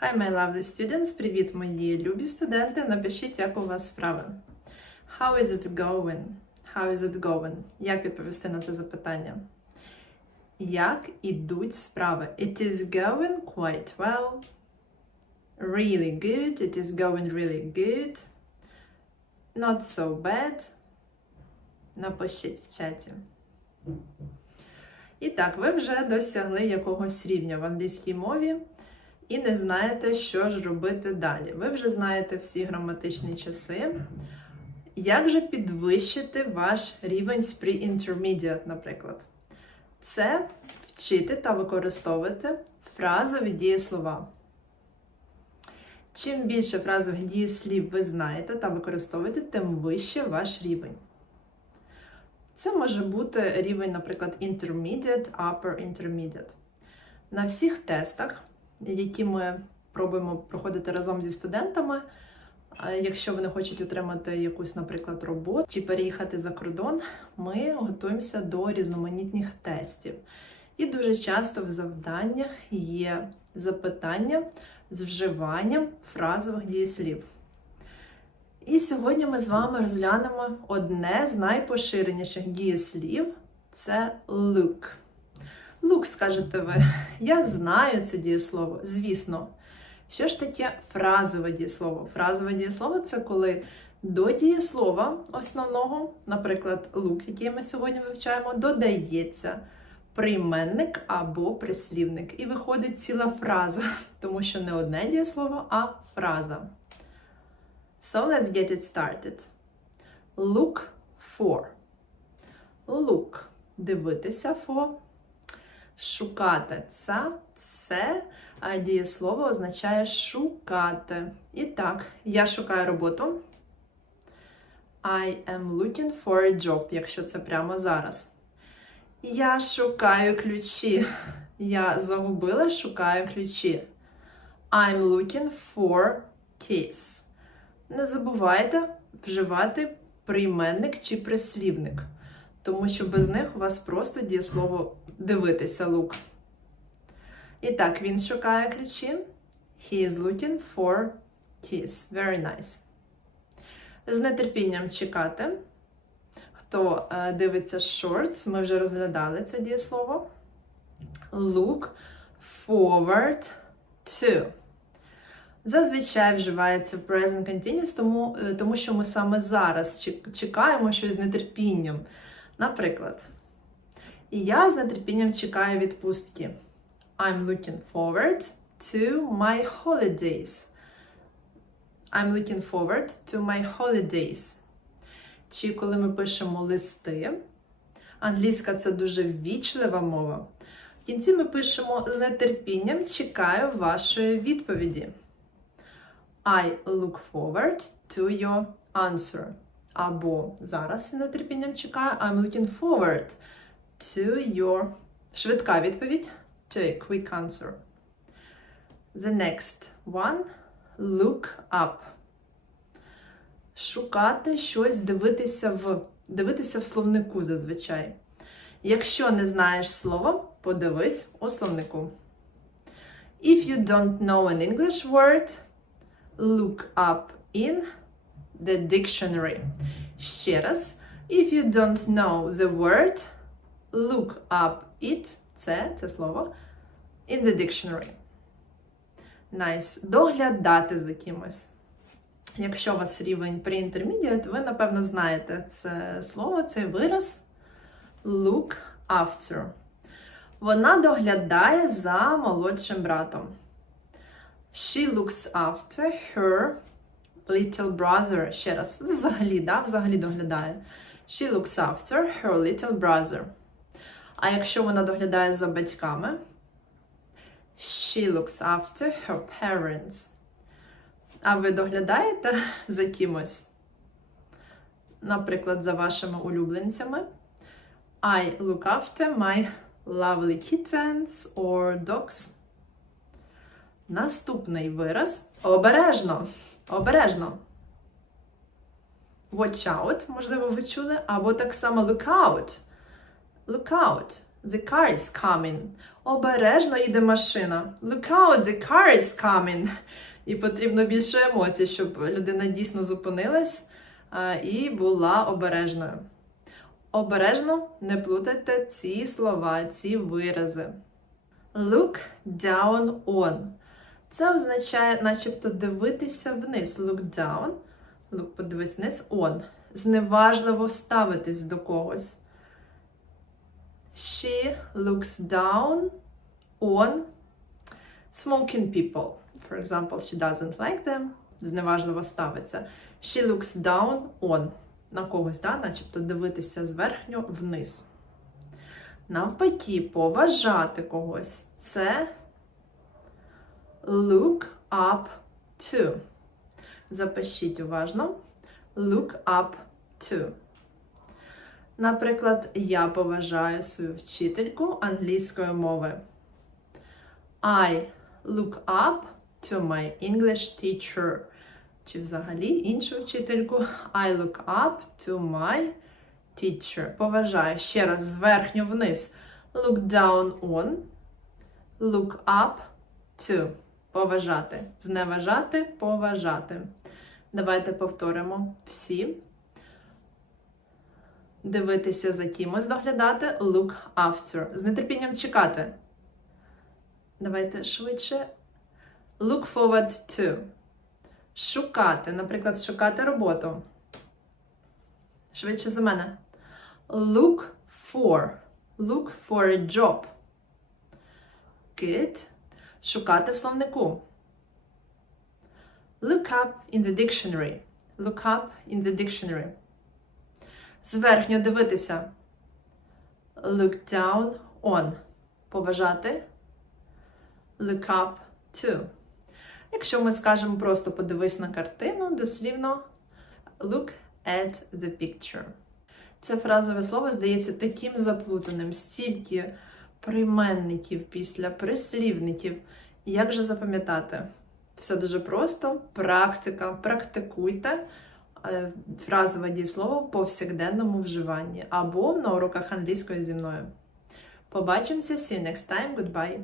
Hi, my lovely students! Привіт, мої любі студенти! Напишіть, як у вас справи. How is it going? How is it going? Як відповісти на це запитання? Як ідуть справи? It is going quite well. Really good. It is going really good. Not so bad. Напишіть в чаті. І так, ви вже досягли якогось рівня в англійській мові і не знаєте, що ж робити далі. Ви вже знаєте всі граматичні часи. Як же підвищити ваш рівень з pre-intermediate, наприклад? Це вчити та використовувати фразові дієслова. Чим більше фразових дієслів ви знаєте та використовуєте, тим вище ваш рівень. Це може бути рівень, наприклад, intermediate, upper intermediate. На всіх тестах, які ми пробуємо проходити разом зі студентами, якщо вони хочуть отримати якусь, наприклад, роботу чи переїхати за кордон, ми готуємося до різноманітних тестів. І дуже часто в завданнях є запитання з вживанням фразових дієслів. І сьогодні ми з вами розглянемо одне з найпоширеніших дієслів це look. Look, скажете ви, я знаю це дієслово, звісно. Що ж таке фразове дієслово? Фразове дієслово це коли до дієслова основного, наприклад, look, який ми сьогодні вивчаємо, додається прийменник або прислівник. І виходить ціла фраза, тому що не одне дієслово, а фраза. So let's get it started. Look for. Look. Дивитися for. Шукати. Це, це дієслово означає шукати. І так, я шукаю роботу. I am looking for a job, якщо це прямо зараз. Я шукаю ключі. Я загубила, шукаю ключі. I'm looking for keys. Не забувайте вживати прийменник чи прислівник, тому що без них у вас просто дієслово дивитися лук. І так, він шукає ключі. He is looking for keys. Very nice. З нетерпінням чекати. Хто е, дивиться shorts, ми вже розглядали це дієслово. Look forward to. Зазвичай вживається в present continuous, тому, е, тому що ми саме зараз чекаємо щось з нетерпінням. Наприклад, я з нетерпінням чекаю відпустки. I'm looking forward to my holidays. I'm looking forward to my holidays. Чи коли ми пишемо листи. Англійська це дуже ввічлива мова. В кінці ми пишемо з нетерпінням чекаю вашої відповіді. I look forward to your answer. Або зараз нетерпінням чекаю. I'm looking forward to your швидка відповідь. To a quick answer. The next one. Look up. Шукати щось, дивитися в дивитися в словнику зазвичай. Якщо не знаєш слова, подивись у словнику. If you don't know an English word, look up in the dictionary. Ще раз. If you don't know the word, look up it. Це це слово. In the dictionary. Nice. Доглядати за кимось. Якщо у вас рівень pre-intermediate, ви, напевно, знаєте це слово, цей вираз look after. Вона доглядає за молодшим братом. She looks after her little brother. Ще раз. Взагалі, да? Взагалі доглядає. She looks after her little brother. А якщо вона доглядає за батьками, she looks after her parents. А ви доглядаєте за кимось? Наприклад, за вашими улюбленцями. I look after my lovely kittens or dogs. Наступний вираз. Обережно. Обережно. Watch out, можливо, ви чули, або так само look out. Look out. The car is coming. Обережно йде машина. Look out, the car is coming. І потрібно більше емоцій, щоб людина дійсно зупинилась і була обережною. Обережно не плутайте ці слова, ці вирази. Look down on. Це означає, начебто, дивитися вниз. Look down. Look, подивись вниз. On. Зневажливо ставитись до когось. She looks down on smoking people. For example, she doesn't like them. Зневажливо ставиться. She looks down on. На когось, да? начебто дивитися зверхньо вниз. Навпаки, поважати когось. Це look up to. Запишіть уважно. Look up to. Наприклад, я поважаю свою вчительку англійської мови. I look up to my English teacher. Чи взагалі іншу вчительку. I look up to my teacher. Поважаю. Ще раз зверхньо вниз. Look down on. Look up to. Поважати. Зневажати, поважати. Давайте повторимо всі. Дивитися за кимось, доглядати. Look after. З нетерпінням чекати. Давайте швидше. Look forward to. Шукати. Наприклад, шукати роботу. Швидше за мене. Look for. Look for a job. Good. Шукати в словнику. Look up in the dictionary. Look up in the dictionary. Зверхньо дивитися. Look down on. Поважати. Look up to. Якщо ми скажемо просто подивись на картину, дослівно look at the picture. Це фразове слово здається таким заплутаним, стільки прийменників після прислівників. Як же запам'ятати? Все дуже просто, практика, практикуйте е, фразове дієслово в повсякденному вживанні або на уроках англійської зі мною. Побачимося, see you next time, goodbye!